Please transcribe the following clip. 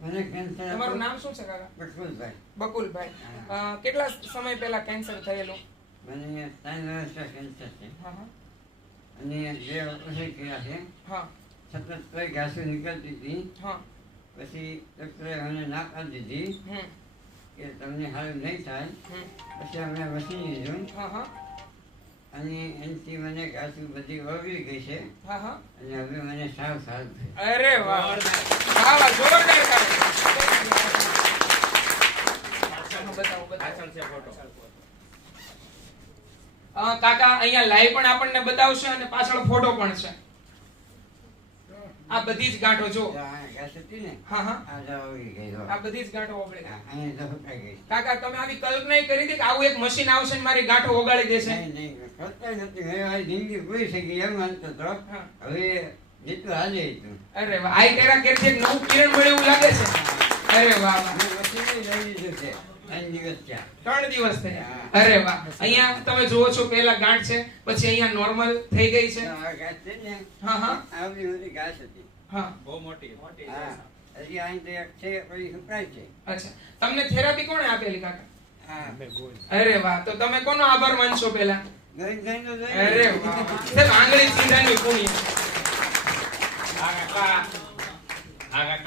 મને કેન્સર તમારું નામ શું છે કાકા? બકુલભાઈ. બકુલભાઈ. કેટલા સમય પહેલા કેન્સર થયેલું? મને 3 વર્ષથી કેન્સર છે હા હા અને 2 ઓપરેશન કર્યા છે. હા સતત કોઈ ઘાસુ નીકળતી હતી. હા પછી ડૉક્ટરે મને ના પાડી દીધી કે તમને સારું નહીં થાય. પછી અમે મશીન લીધું હા હા અને એનાથી મને ઘાસુ બધી ઓગળી ગઈ છે હા હા અને હવે મને સારું સારું છે. અરે વાહ વાહ વાહ જોરદાર તાળી. બતાવો બતાવો. કાકા અહીંયા લાઈવ પણ આપણને બતાવશે અને પાછળ ફોટો પણ છે. આ બધી જ ગાંઠો જો. આ ઘાસ હતી ને હા હા આ જો ઓગળી ગઈ જો. આ બધી જ ગાંઠો ઓગળી ગઈ. અહીંયા તો સુકાઈ ગઈ. કાકા તમે આવી કલ્પના કરી હતી કે આવું એક મશીન આવશે ને મારી ગાંઠો ઓગાળી દેશે? નહીં નહીં કરતા નથી. હવે આ જિંદગી પૂરી થઈ ગઈ એમ માનતો હતો. હા. હવે જેટલું હાલે એટલું. અરે વાહ આઈ તેરા કેરથી એક નવું કિરણ મળે એવું લાગે છે. અરે વાહ વાહ. મેં મશીન લઈ લીધું છે 3 દિવસ થયા. 3 દિવસ થયા. અરે વાહ અહીંયા તમે જુઓ છો પહેલા ગાંઠ છે પછી અહીંયા નોર્મલ થઈ ગઈ છે. આ ઘાસ છે ને હા હા આવી બધી ઘાસ હતી. હા બહુ મોટી હા હજી અહીં તો એક છે પછી સુકાય છે. અચ્છા તમને થેરાપી કોણે આપેલી કાકા? હા અરે વાહ તો તમે કોનો આભાર માનશો પહેલા? ગઈ ગઈ તો જઈ. અરે વાહ સાહેબ આંગળી સીધાની પુણ્ય. આ કાકા